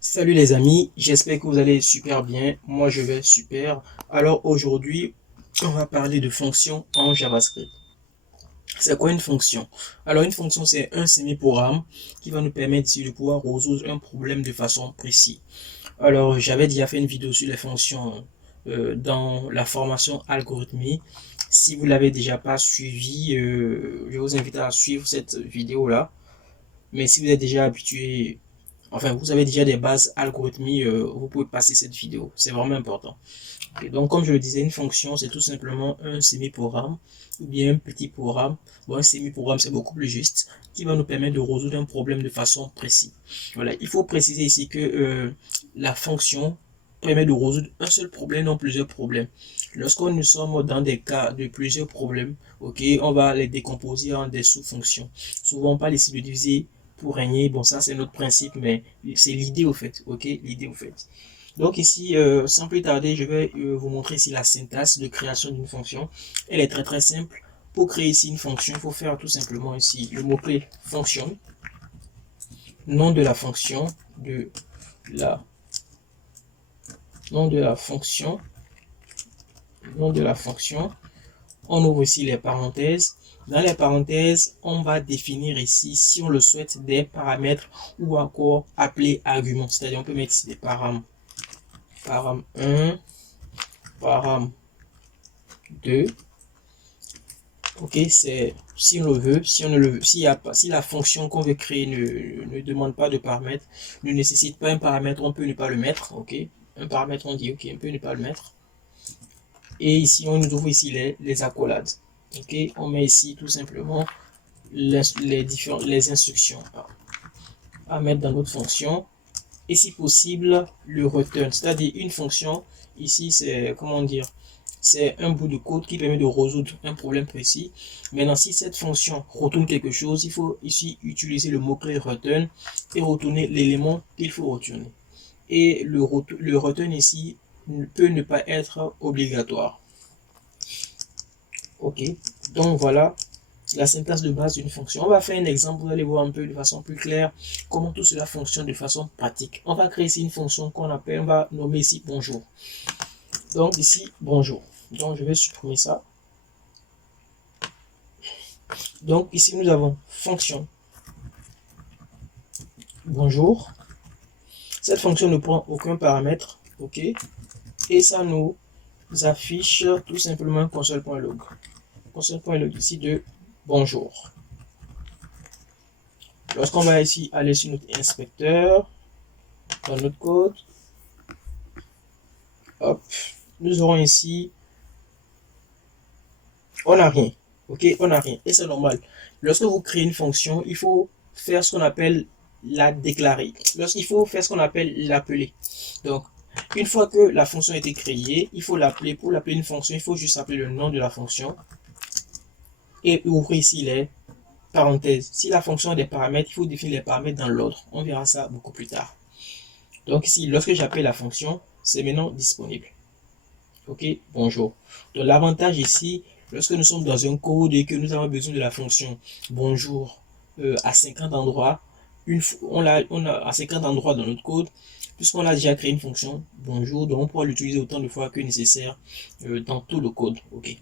Salut les amis, j'espère que vous allez super bien. Moi je vais super. Alors aujourd'hui, on va parler de fonctions en JavaScript. C'est quoi une fonction? Alors une fonction c'est un semi-programme qui va nous permettre ici de pouvoir résoudre un problème de façon précise. Alors j'avais déjà fait une vidéo sur les fonctions dans la formation algorithmie. Si vous l'avez déjà pas suivi, je vous invite à suivre cette vidéo là. Mais si vous êtes déjà habitué, enfin, vous avez déjà des bases algorithmiques, vous pouvez passer cette vidéo. C'est vraiment important. Et donc, comme je le disais, une fonction, c'est tout simplement un semi-programme ou bien un petit programme. Bon, un semi-programme, c'est beaucoup plus juste, qui va nous permettre de résoudre un problème de façon précise. Voilà, il faut préciser ici que la fonction permet de résoudre un seul problème, non plusieurs problèmes. Lorsqu'on nous sommes dans des cas de plusieurs problèmes, ok, on va les décomposer en des sous-fonctions. Souvent, on parle ici de diviser pour régner. Bon, ça, c'est notre principe, mais c'est l'idée au fait, ok, l'idée au fait. Donc ici, sans plus tarder, je vais vous montrer ici la syntaxe de création d'une fonction. Elle est très très simple. Pour créer ici une fonction, il faut faire tout simplement ici le mot-clé fonction, nom de la fonction, de la nom de la fonction, nom de la fonction. On ouvre ici les parenthèses. Dans les parenthèses, on va définir ici, si on le souhaite, des paramètres ou encore appeler arguments. C'est-à-dire, on peut mettre ici des param 1, param 2. Ok, c'est si on le veut, si on ne le veut, si la fonction qu'on veut créer ne demande pas de paramètre, ne nécessite pas un paramètre, on peut ne pas le mettre. Ok, un paramètre, on dit ok, on peut ne pas le mettre. Et ici, on nous ouvre ici les accolades. Ok, on met ici tout simplement les instructions à mettre dans notre fonction. Et si possible, le return, c'est-à-dire une fonction. Ici, c'est comment dire, c'est un bout de code qui permet de résoudre un problème précis. Maintenant, si cette fonction retourne quelque chose, il faut ici utiliser le mot-clé return et retourner l'élément qu'il faut retourner. Et le return ici peut ne pas être obligatoire. Ok, donc voilà la syntaxe de base d'une fonction. On va faire un exemple, vous allez voir un peu de façon plus claire comment tout cela fonctionne de façon pratique. On va créer ici une fonction qu'on appelle, on va nommer ici bonjour. Donc ici bonjour. Donc je vais supprimer ça. Donc ici nous avons fonction bonjour. Cette fonction ne prend aucun paramètre, ok, et ça nous affiche tout simplement console.log. Console.log ici de bonjour. Lorsqu'on va ici aller sur notre inspecteur, dans notre code, hop, nous aurons ici, on n'a rien, ok, on n'a rien, et c'est normal. Lorsque vous créez une fonction, il faut faire ce qu'on appelle la déclarer. Lorsqu'il faut faire ce qu'on appelle l'appeler. Donc, une fois que la fonction a été créée, il faut l'appeler. Pour l'appeler une fonction, il faut juste appeler le nom de la fonction et ouvrir ici les parenthèses. Si la fonction a des paramètres, il faut définir les paramètres dans l'ordre. On verra ça beaucoup plus tard. Donc ici, lorsque j'appelle la fonction, c'est maintenant disponible. Ok, bonjour. Donc l'avantage ici, lorsque nous sommes dans un code et que nous avons besoin de la fonction bonjour à 50 endroits, on a à 50 endroits dans notre code, puisqu'on a déjà créé une fonction bonjour, donc on pourra l'utiliser autant de fois que nécessaire dans tout le code. Ok.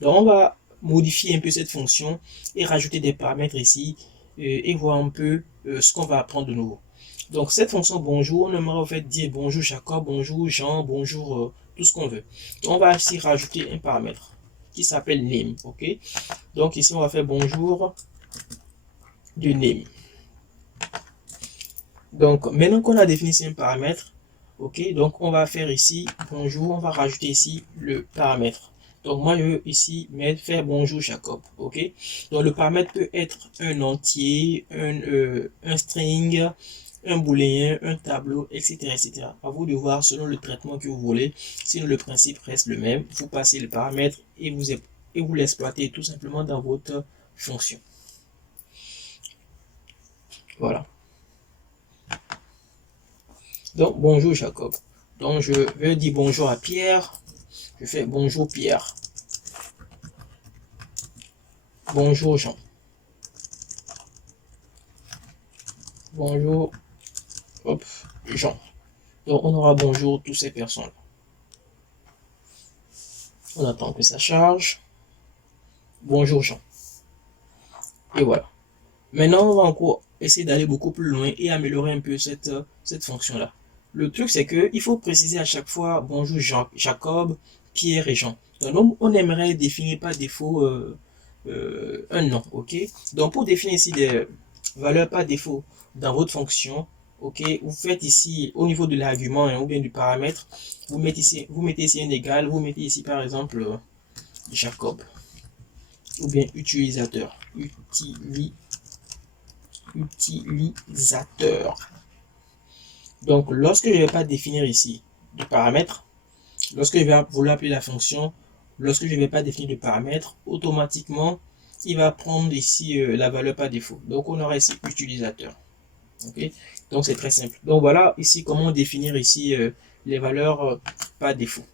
Donc on va modifier un peu cette fonction et rajouter des paramètres ici et voir un peu ce qu'on va apprendre de nouveau. Donc cette fonction bonjour, on aimerait en fait dire bonjour Jacob, bonjour Jean, bonjour tout ce qu'on veut. Donc, on va ici rajouter un paramètre qui s'appelle name, ok. Donc ici on va faire bonjour du name. Donc maintenant qu'on a défini un paramètre, ok, donc on va faire ici bonjour, on va rajouter ici le paramètre. Donc moi je veux ici faire bonjour Jacob, ok. Donc le paramètre peut être un entier, un string, un booléen, un tableau, etc., etc. À vous de voir selon le traitement que vous voulez. Sinon le principe reste le même. Vous passez le paramètre et vous l'exploitez tout simplement dans votre fonction. Voilà. Donc bonjour Jacob. Donc je vais dire bonjour à Pierre. Je fais bonjour Pierre. Bonjour Jean. Bonjour hop, Jean. Donc on aura bonjour toutes ces personnes. On attend que ça charge. Bonjour Jean. Et voilà. Maintenant, on va encore essayer d'aller beaucoup plus loin et améliorer un peu cette fonction-là. Le truc, c'est que il faut préciser à chaque fois bonjour Jacob, Pierre et Jean. Donc, on aimerait définir par défaut un nom, ok? Donc, pour définir ici des valeurs par défaut dans votre fonction, ok, vous faites ici au niveau de l'argument ou bien du paramètre, vous mettez ici un égal, vous mettez ici par exemple Jacob ou bien utilisateur, utilisateur. Donc, lorsque je ne vais pas définir ici de paramètre, lorsque je vais vouloir appeler la fonction, lorsque je ne vais pas définir de paramètre, automatiquement, il va prendre ici la valeur par défaut. Donc, on aura ici utilisateur. Ok, donc c'est très simple. Donc voilà ici comment définir ici les valeurs par défaut.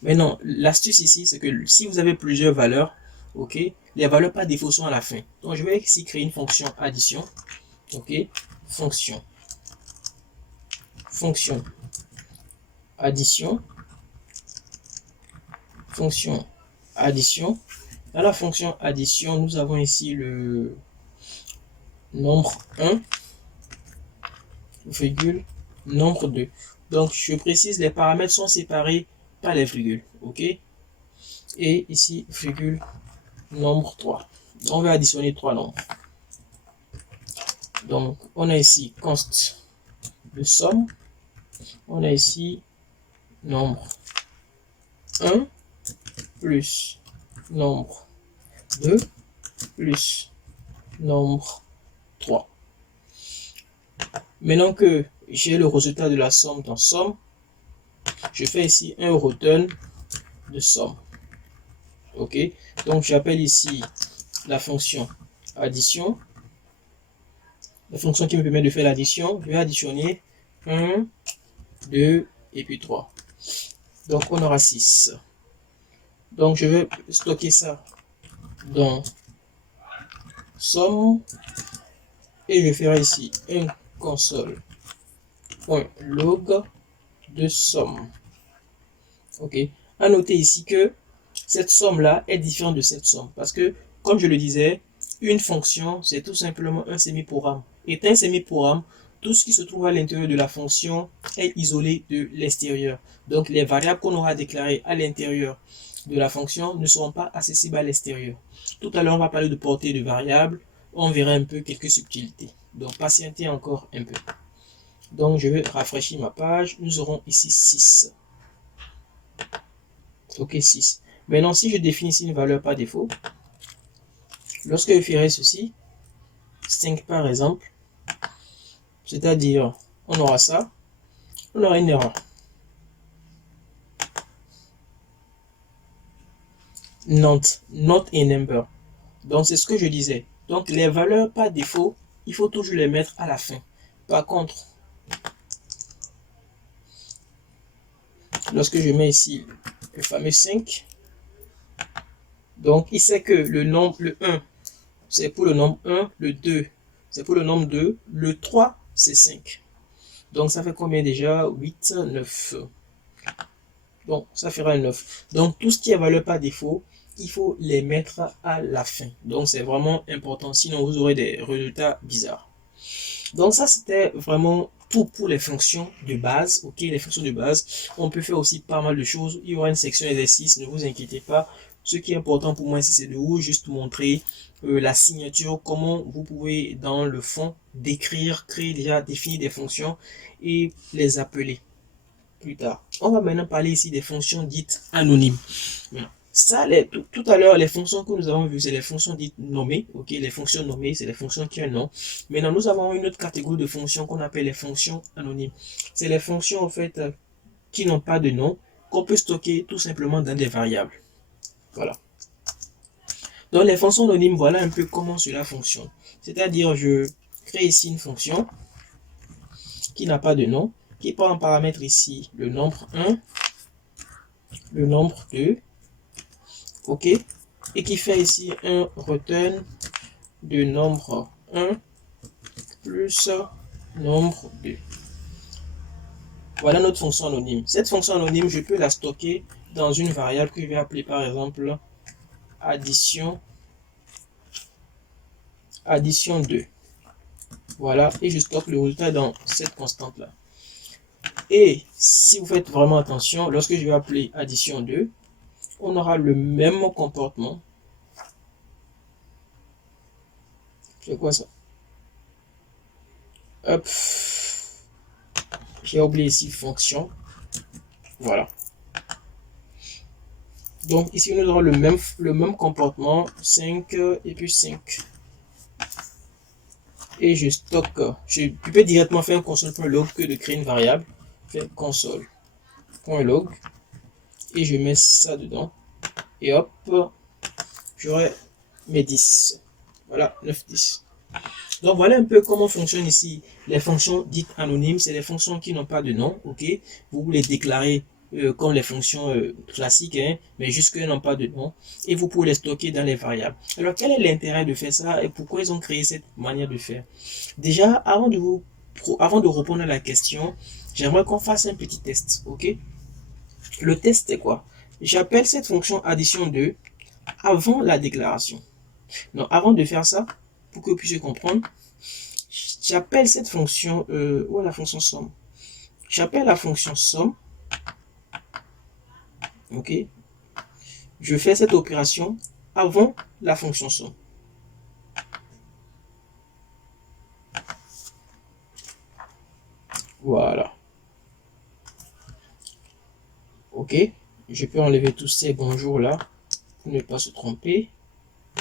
Maintenant, l'astuce ici, c'est que si vous avez plusieurs valeurs, ok, les valeurs par défaut sont à la fin. Donc je vais ici créer une fonction addition. Ok, fonction addition, fonction addition. Dans la fonction addition, nous avons ici le nombre 1, virgule, nombre 2. Donc, je précise, les paramètres sont séparés par les virgules, ok? Et ici, virgule, nombre 3. On va additionner 3 nombres. Donc, on a ici const de somme. On a ici nombre 1 plus nombre 2 plus nombre 3. Maintenant que j'ai le résultat de la somme dans somme, je fais ici un return de somme. Ok, donc j'appelle ici la fonction addition, la fonction qui me permet de faire l'addition. Je vais additionner 1, 2 et puis 3. Donc on aura 6. Donc je vais stocker ça dans somme et je ferai ici un console.log de somme. Ok, à noter ici que cette somme là est différente de cette somme parce que comme je le disais, une fonction c'est tout simplement un semi-programme. Et un semi-programme, tout ce qui se trouve à l'intérieur de la fonction est isolé de l'extérieur. Donc les variables qu'on aura déclarées à l'intérieur de la fonction ne seront pas accessibles à l'extérieur. Tout à l'heure on va parler de portée de variables, on verra un peu quelques subtilités. Donc patientez encore un peu. Donc je vais rafraîchir ma page, nous aurons ici 6. Ok, 6. Maintenant, si je définis ici une valeur par défaut, lorsque je ferai ceci, 5 par exemple, c'est-à-dire, on aura ça, on aura une erreur. Not a number. Donc, c'est ce que je disais. Donc, les valeurs par défaut, il faut toujours les mettre à la fin. Par contre, lorsque je mets ici le fameux 5, donc il sait que le 1, c'est pour le nombre 1, le 2, c'est pour le nombre 2, le 3, c'est 5. Donc ça fait combien déjà? 8, 9. Donc ça fera 9. Donc tout ce qui est valeur par défaut, il faut les mettre à la fin. Donc c'est vraiment important, sinon vous aurez des résultats bizarres. Donc ça c'était vraiment pour les fonctions de base. Ok, les fonctions de base. On peut faire aussi pas mal de choses. Il y aura une section exercice, ne vous inquiétez pas. Ce qui est important pour moi, c'est de vous juste montrer la signature, comment vous pouvez dans le fond décrire, créer déjà, définir des fonctions et les appeler plus tard. On va maintenant parler ici des fonctions dites anonymes. Ça, tout à l'heure, les fonctions que nous avons vues, c'est les fonctions dites nommées. Ok, les fonctions nommées, c'est les fonctions qui ont un nom. Maintenant, nous avons une autre catégorie de fonctions qu'on appelle les fonctions anonymes. C'est les fonctions, en fait, qui n'ont pas de nom, qu'on peut stocker tout simplement dans des variables. Voilà. Donc, les fonctions anonymes, voilà un peu comment cela fonctionne. C'est-à-dire, je crée ici une fonction qui n'a pas de nom, qui prend en paramètre ici le nombre 1, le nombre 2, ok, et qui fait ici un return de nombre 1 plus nombre 2. Voilà notre fonction anonyme. Cette fonction anonyme, je peux la stocker dans une variable que je vais appeler par exemple addition 2. Voilà, et je stocke le résultat dans cette constante là. Et si vous faites vraiment attention, lorsque je vais appeler addition 2, on aura le même comportement. C'est quoi ça? Hop, j'ai oublié ici fonction. Voilà. Donc ici nous aurons le même comportement, 5 et puis 5. Et je stocke. Je peux directement faire un console.log que de créer une variable. Je fais console.log et je mets ça dedans. Et hop, j'aurai mes 10. Voilà, 9, 10. Donc voilà un peu comment fonctionnent ici les fonctions dites anonymes. C'est les fonctions qui n'ont pas de nom, ok. Vous les déclarez comme les fonctions classiques, hein, mais juste qu'elles n'ont pas de nom. Et vous pouvez les stocker dans les variables. Alors quel est l'intérêt de faire ça et pourquoi ils ont créé cette manière de faire? Déjà, avant de répondre à la question, j'aimerais qu'on fasse un petit test, ok. Le test c'est quoi? J'appelle cette fonction addition 2 avant la déclaration. Donc avant de faire ça, pour que vous puissiez comprendre, j'appelle cette fonction, où est la fonction somme? J'appelle la fonction somme, ok. Je fais cette opération avant la fonction somme. Voilà. Ok. Je peux enlever tous ces bonjours là pour ne pas se tromper.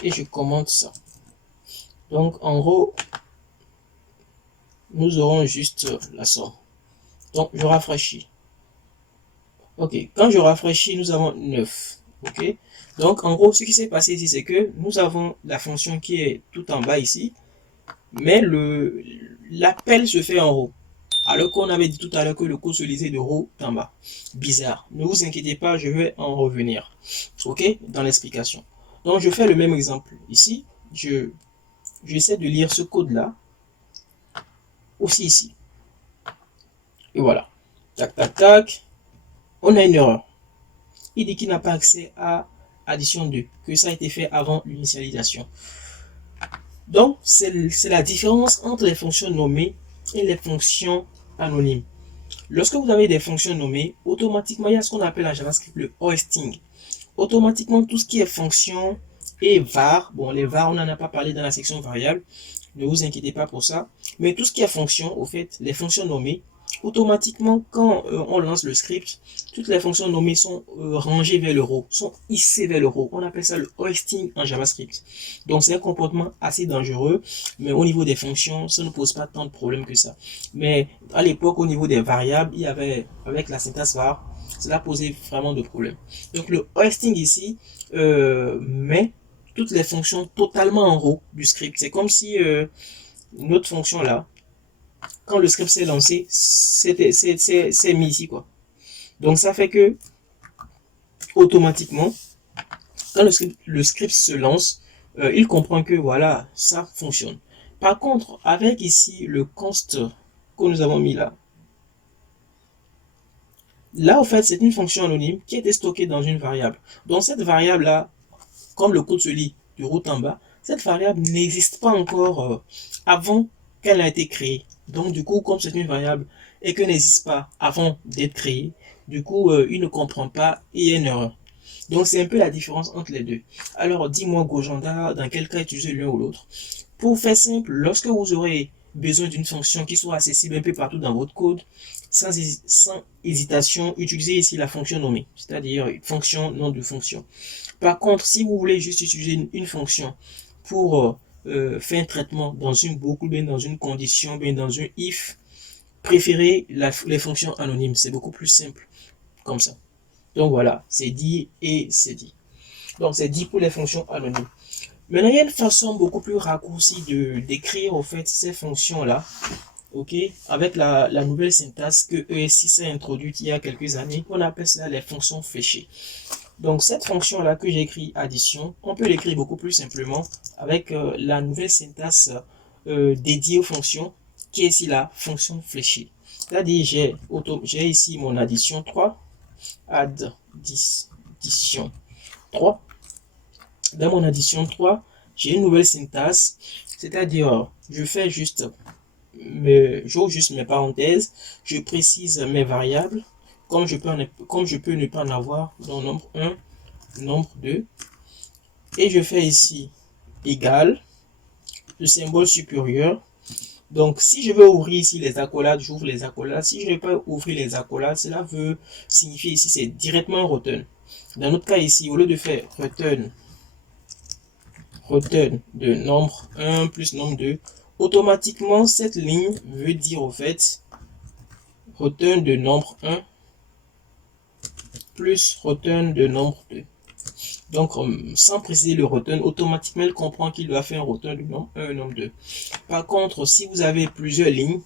Et je commente ça. Donc en gros, nous aurons juste la somme. Donc je rafraîchis. Ok. Quand je rafraîchis, nous avons 9. Ok. Donc en gros, ce qui s'est passé ici, c'est que nous avons la fonction qui est tout en bas ici. Mais l'appel se fait en haut. Alors qu'on avait dit tout à l'heure que le code se lisait de haut en bas. Bizarre. Ne vous inquiétez pas, je vais en revenir. Ok, dans l'explication. Donc je fais le même exemple. Ici, j'essaie de lire ce code-là. Aussi ici. Et voilà. Tac, tac, tac. On a une erreur. Il dit qu'il n'a pas accès à addition 2. Que ça a été fait avant l'initialisation. Donc, c'est la différence entre les fonctions nommées et les fonctions anonymes. Lorsque vous avez des fonctions nommées, automatiquement, il y a ce qu'on appelle en JavaScript le hoisting. Automatiquement, tout ce qui est fonction et var, bon, les var, on n'en a pas parlé dans la section variable, ne vous inquiétez pas pour ça, mais tout ce qui est fonction, au fait, les fonctions nommées, automatiquement, quand on lance le script, toutes les fonctions nommées sont rangées vers le row, sont hissées vers le row. On appelle ça le hoisting en JavaScript. Donc c'est un comportement assez dangereux, mais au niveau des fonctions, ça ne pose pas tant de problèmes que ça. Mais à l'époque, au niveau des variables, il y avait, avec la syntaxe var, cela posait vraiment de problèmes. Donc le hoisting ici met toutes les fonctions totalement en row du script. C'est comme si notre fonction là, quand le script s'est lancé, c'est mis ici quoi. Donc ça fait que automatiquement, quand le script se lance, il comprend que voilà, ça fonctionne. Par contre, avec ici le const que nous avons mis là, en fait, c'est une fonction anonyme qui était stockée dans une variable. Donc cette variable là, comme le code se lit du haut en bas, cette variable n'existe pas encore avant qu'elle a été créée. Donc du coup, comme c'est une variable et qu'elle n'existe pas avant d'être créée, du coup, il ne comprend pas et il y a une erreur. Donc c'est un peu la différence entre les deux. Alors dis-moi Gojanda, dans quel cas utiliser l'un ou l'autre. Pour faire simple, lorsque vous aurez besoin d'une fonction qui soit accessible un peu partout dans votre code, sans hésitation, utilisez ici la fonction nommée, c'est-à-dire fonction, nom de fonction. Par contre, si vous voulez juste utiliser une fonction pour faire un traitement dans une boucle, bien dans une condition, bien dans un if, préférez les fonctions anonymes. C'est beaucoup plus simple comme ça. Donc voilà, c'est dit et c'est dit. Donc c'est dit pour les fonctions anonymes. Maintenant, il y a une façon beaucoup plus raccourcie de d'écrire au fait ces fonctions-là, ok, avec la nouvelle syntaxe que ES6 a introduite il y a quelques années. On appelle ça les fonctions fléchées. Donc cette fonction-là que j'ai écrit addition, on peut l'écrire beaucoup plus simplement avec la nouvelle syntaxe dédiée aux fonctions qui est ici la fonction fléchée. C'est-à-dire, j'ai ici mon addition 3, addition 3. Dans mon addition 3, j'ai une nouvelle syntaxe, c'est-à-dire, j'ouvre juste mes parenthèses, je précise mes variables, comme je peux ne pas en avoir dans nombre 1, nombre 2, et je fais ici égal, le symbole supérieur. Donc, si je veux ouvrir ici les accolades, j'ouvre les accolades. Si je ne veux pas ouvrir les accolades, cela veut signifier ici, c'est directement un return. Dans notre cas ici, au lieu de faire return de nombre 1 plus nombre 2, automatiquement, cette ligne veut dire au fait return de nombre 1 plus return de nombre 2. Donc, sans préciser le return, automatiquement, il comprend qu'il doit faire un return de nombre 1 et nombre 2. Par contre, si vous avez plusieurs lignes,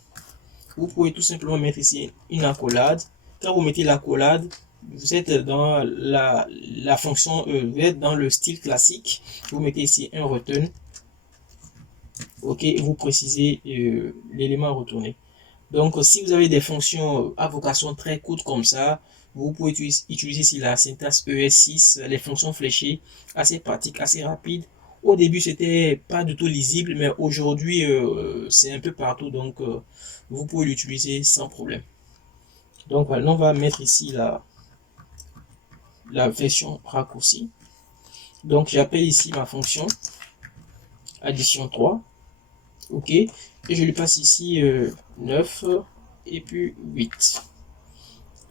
vous pouvez tout simplement mettre ici une accolade. Quand vous mettez l'accolade, vous êtes dans la fonction, vous êtes dans le style classique. Vous mettez ici un return. OK, et vous précisez l'élément à retourner. Donc, si vous avez des fonctions à vocation très courte comme ça, vous pouvez utiliser ici la syntaxe ES6, les fonctions fléchées, assez pratique, assez rapide. Au début, c'était pas du tout lisible, mais aujourd'hui, c'est un peu partout, donc vous pouvez l'utiliser sans problème. Donc voilà, on va mettre ici la version raccourcie. Donc j'appelle ici ma fonction addition 3. OK, et je lui passe ici 9 et puis 8.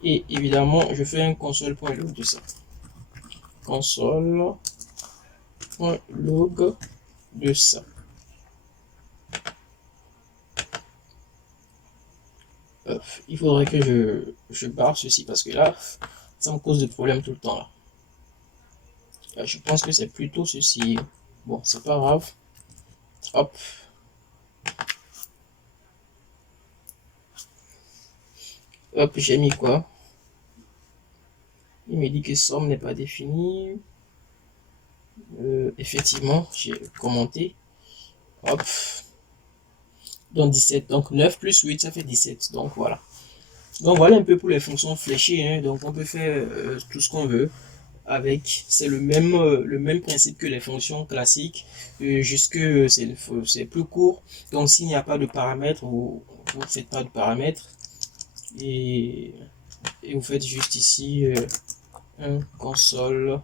Et évidemment, je fais un console.log de ça. Console.log de ça. Il faudrait que je barre ceci parce que là, ça me cause des problèmes tout le temps là. Je pense que c'est plutôt ceci. Bon, c'est pas grave. Hop. Hop, j'ai mis quoi? Il me dit que somme n'est pas définie. Effectivement, j'ai commenté. Hop. Donc 17. Donc 9 plus 8, ça fait 17. Donc voilà. Donc voilà un peu pour les fonctions fléchées. Hein. Donc on peut faire tout ce qu'on veut avec. C'est le même principe que les fonctions classiques. Jusque c'est plus court. Donc s'il n'y a pas de paramètres, vous ne faites pas de paramètres. Et vous faites juste ici un console.log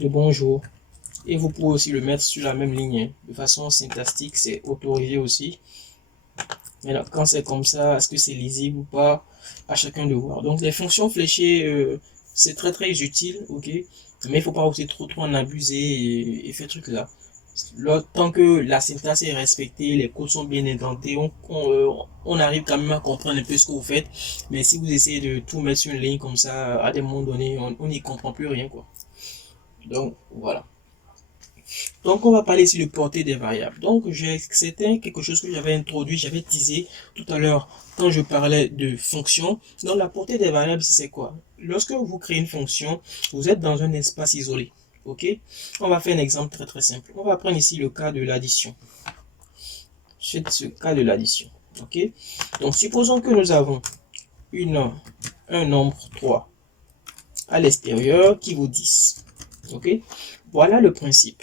de bonjour. Et vous pouvez aussi le mettre sur la même ligne. De façon syntaxique, c'est autorisé aussi. Mais là, quand c'est comme ça, est-ce que c'est lisible ou pas? À chacun de voir. Donc les fonctions fléchées, c'est très utile, ok. Mais il faut pas aussi trop en abuser et faire truc là. Tant que la syntaxe est respectée, les codes sont bien indentés, on arrive quand même à comprendre un peu ce que vous faites. Mais si vous essayez de tout mettre sur une ligne comme ça, à des moments donnés, on n'y comprend plus rien, quoi. Donc voilà. Donc on va parler ici de portée des variables. Donc c'était quelque chose que j'avais introduit, j'avais teasé tout à l'heure quand je parlais de fonction. Donc la portée des variables, c'est quoi? Lorsque vous créez une fonction, vous êtes dans un espace isolé. Ok? On va faire un exemple très simple. On va prendre ici le cas de l'addition. C'est ce cas de l'addition. Ok? Donc supposons que nous avons un nombre 3 à l'extérieur qui vaut 10. Ok? Voilà le principe.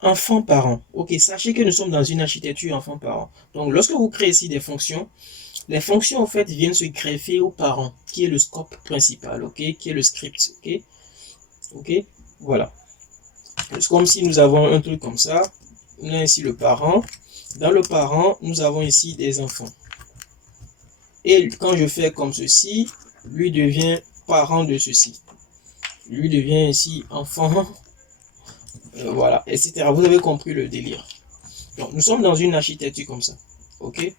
Enfant-parent. Ok, sachez que nous sommes dans une architecture enfant-parent. Donc, lorsque vous créez ici des fonctions, les fonctions, en fait, viennent se greffer aux parents, qui est le scope principal, ok, qui est le script, ok. Ok, voilà. C'est comme si nous avons un truc comme ça. On a ici le parent. Dans le parent, nous avons ici des enfants. Et quand je fais comme ceci, lui devient parent de ceci. Lui devient ici enfant. Voilà, etc. Vous avez compris le délire. Donc, nous sommes dans une architecture comme ça. Ok?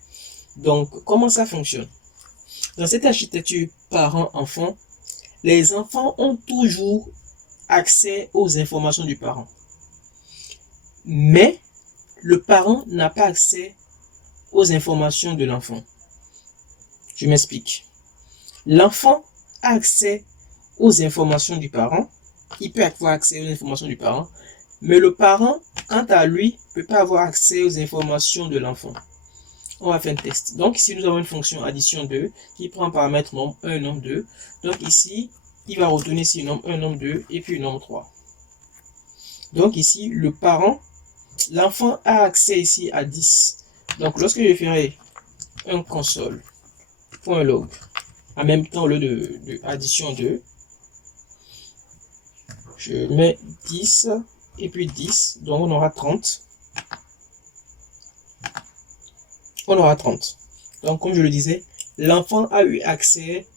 Donc, comment ça fonctionne? Dans cette architecture parent-enfant, les enfants ont toujours accès aux informations du parent. Mais, le parent n'a pas accès aux informations de l'enfant. Je m'explique. L'enfant a accès aux informations du parent. Il peut avoir accès aux informations du parent. Mais le parent, quant à lui, ne peut pas avoir accès aux informations de l'enfant. On va faire un test. Donc ici, nous avons une fonction addition 2 qui prend paramètre nombre 1, nombre 2. Donc ici, il va retourner ici nombre 1, nombre 2 et puis nombre 3. Donc ici, le parent, l'enfant a accès ici à 10. Donc lorsque je ferai un console.log, en même temps au lieu de addition 2, je mets 10 et puis 10, donc on aura 30. On aura 30. Donc comme je le disais, l'enfant a eu accès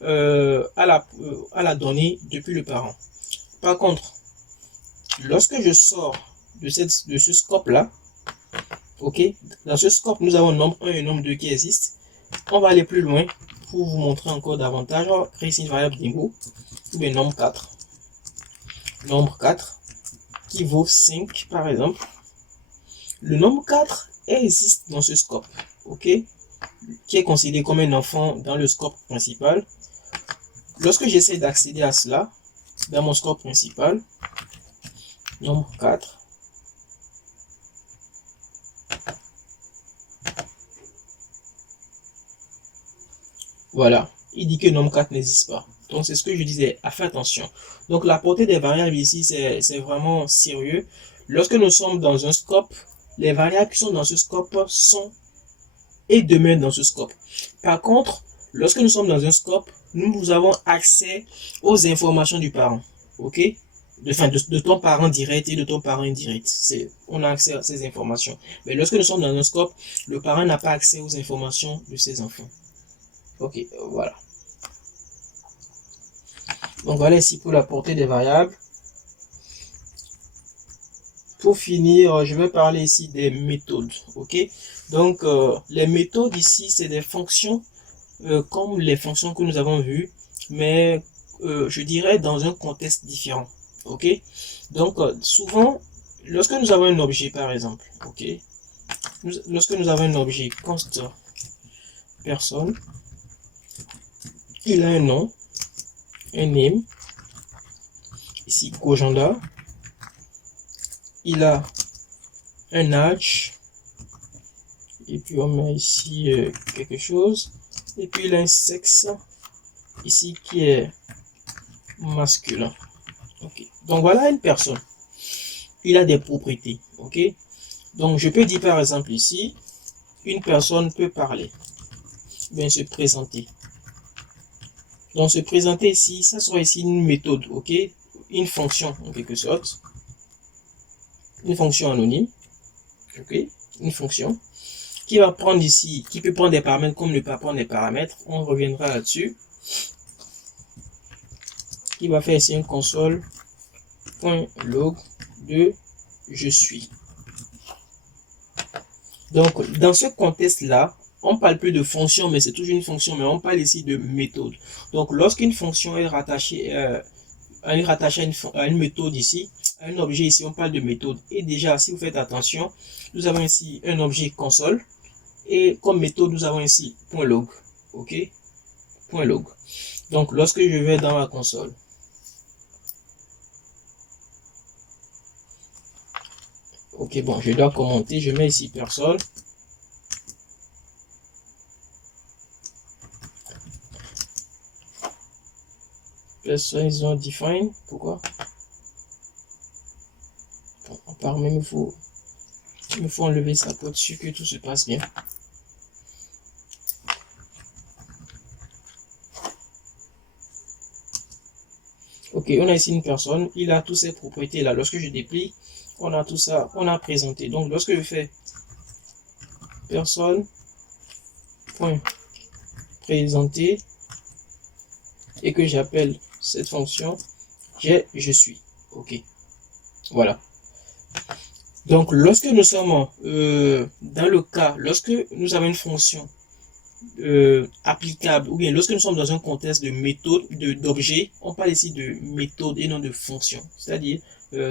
à la donnée depuis le parent. Par contre, lorsque je sors de ce scope là, ok, dans ce scope nous avons nombre 1 et nombre 2 qui existent. On va aller plus loin pour vous montrer encore davantage. On va créer ici une variable niveau ou bien nombre 4. Nombre 4 qui vaut 5 par exemple. Le nombre 4 existe dans ce scope, ok, qui est considéré comme un enfant dans le scope principal. Lorsque j'essaie d'accéder à cela dans mon scope principal, nombre 4, voilà, il dit que nombre 4 n'existe pas. Donc c'est ce que je disais, à faire attention. Donc la portée des variables ici, c'est vraiment sérieux. Lorsque nous sommes dans un scope, les variables qui sont dans ce scope sont et demeurent dans ce scope. Par contre, lorsque nous sommes dans un scope, nous avons accès aux informations du parent. Ok? De ton parent direct et de ton parent indirect. On a accès à ces informations. Mais lorsque nous sommes dans un scope, le parent n'a pas accès aux informations de ses enfants. Ok, voilà. Donc voilà ici pour la portée des variables. Pour finir, je vais parler ici des méthodes. Ok, donc les méthodes ici, c'est des fonctions comme les fonctions que nous avons vues, mais je dirais dans un contexte différent. Ok, donc souvent, lorsque nous avons un objet par exemple, ok, lorsque nous avons un objet const personne, il a un nom, un name, ici Gojanda, il a un âge, et puis on met ici quelque chose, et puis il a un sexe ici qui est masculin. Ok, donc voilà une personne, il a des propriétés. Ok, donc je peux dire par exemple ici, une personne peut parler, bien se présenter. Donc se présenter ici, ça sera ici une méthode, ok, une fonction en quelque sorte, une fonction anonyme, ok, une fonction qui va prendre ici, qui peut prendre des paramètres comme ne pas prendre des paramètres, on reviendra là-dessus, qui va faire ici un console.log de je suis. Donc dans ce contexte là, on parle plus de fonction, mais c'est toujours une fonction, mais on parle ici de méthode. Donc lorsqu'une fonction est rattachée à une méthode ici, à un objet ici, on parle de méthode. Et déjà, si vous faites attention, nous avons ici un objet console et comme méthode, nous avons ici .log. Ok, .log. Donc lorsque je vais dans ma console, ok, bon, je dois commenter, je mets ici personne. Personne define, pourquoi? Bon, par même il me faut enlever ça pour être sûr que tout se passe bien. Ok, on a ici une personne, il a toutes ces propriétés là. Lorsque je déplie, on a tout ça, on a présenté. Donc lorsque je fais personne point présenter et que j'appelle cette fonction, je suis. Ok, voilà. Donc lorsque nous sommes dans le cas, lorsque nous avons une fonction applicable, ou bien lorsque nous sommes dans un contexte de méthode, d'objet, on parle ici de méthode et non de fonction. C'est-à-dire,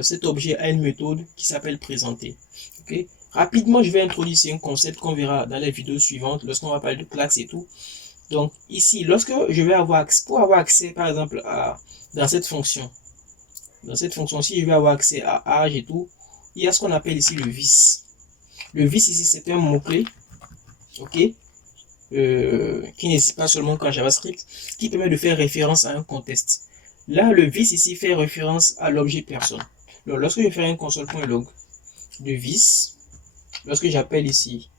cet objet a une méthode qui s'appelle présenter. Okay? Rapidement, je vais introduire ici un concept qu'on verra dans les vidéos suivantes, lorsqu'on va parler de classe et tout. Donc ici, lorsque je vais avoir accès, pour avoir accès par exemple dans cette fonction, dans cette fonction, si je vais avoir accès à âge et tout, il y a ce qu'on appelle ici le vis. Le vis ici, c'est un mot-clé, ok, qui n'existe pas seulement qu'en JavaScript, qui permet de faire référence à un contexte. Là, le vis ici fait référence à l'objet personne. Donc, lorsque je fais un console.log de vis, lorsque j'appelle ici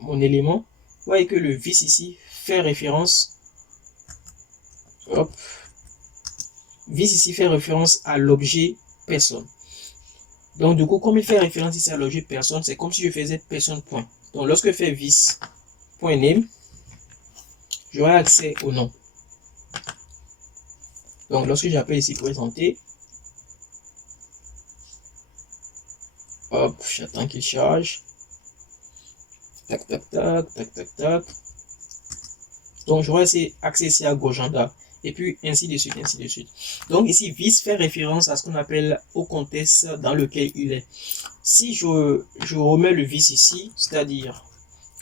mon élément, vous voyez que le vis ici fait référence, hop, vis ici fait référence à l'objet personne. Donc du coup, comme il fait référence ici à l'objet personne, c'est comme si je faisais personne point. Donc lorsque je fais vis.name, j'aurai accès au nom. Donc lorsque j'appelle ici présenter, hop, j'attends qu'il charge. Tac, tac, tac, tac, tac, tac. Donc j'aurai accès ici à Gojanda. Et puis ainsi de suite, ainsi de suite. Donc ici, vis fait référence à ce qu'on appelle au contexte dans lequel il est. Si je remets le vis ici, c'est-à-dire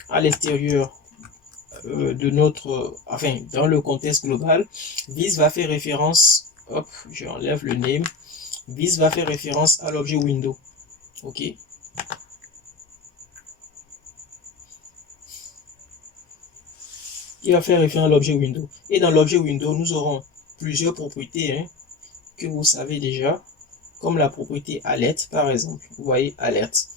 à l'extérieur de notre, enfin dans le contexte global, vis va faire référence, hop, j'enlève le name, vis va faire référence à l'objet window, ok. Il va faire référence à l'objet window. Et dans l'objet window, nous aurons plusieurs propriétés hein, que vous savez déjà, comme la propriété alert par exemple. Vous voyez alert.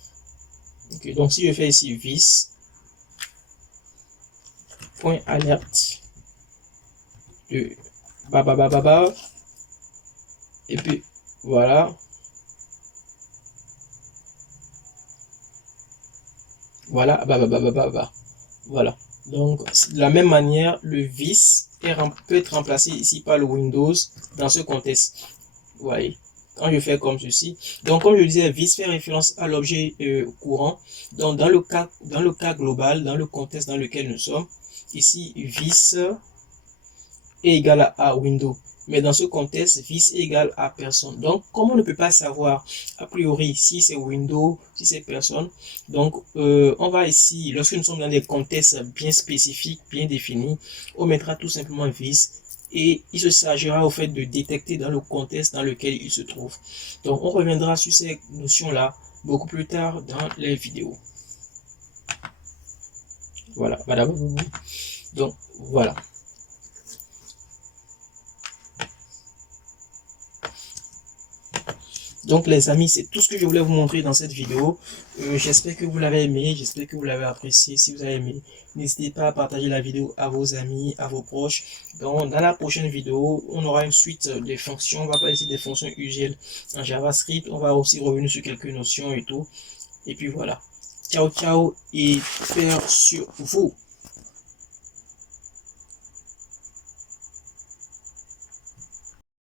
Okay, donc si je fais ici vis.alert de baba et puis voilà. Voilà, voilà. Donc, de la même manière, le vis peut être remplacé ici par le Windows dans ce contexte. Vous voyez, quand je fais comme ceci. Donc, comme je disais, vis fait référence à l'objet courant. Donc, dans le cas global, dans le contexte dans lequel nous sommes, ici, vis est égal à window. Mais dans ce contexte, vis est égal à personne. Donc, comme on ne peut pas savoir a priori si c'est window, si c'est personne, donc on va ici, lorsque nous sommes dans des contextes bien spécifiques, bien définis, on mettra tout simplement vis et il se s'agira au fait de détecter dans le contexte dans lequel il se trouve. Donc, on reviendra sur ces notions-là beaucoup plus tard dans les vidéos. Voilà. Donc, voilà. Donc les amis, c'est tout ce que je voulais vous montrer dans cette vidéo. J'espère que vous l'avez aimé, j'espère que vous l'avez apprécié. Si vous avez aimé, n'hésitez pas à partager la vidéo à vos amis, à vos proches. Donc dans la prochaine vidéo, on aura une suite des fonctions. On va parler ici des fonctions usuelles en JavaScript. On va aussi revenir sur quelques notions et tout. Et puis voilà. Ciao, ciao et paix sur vous.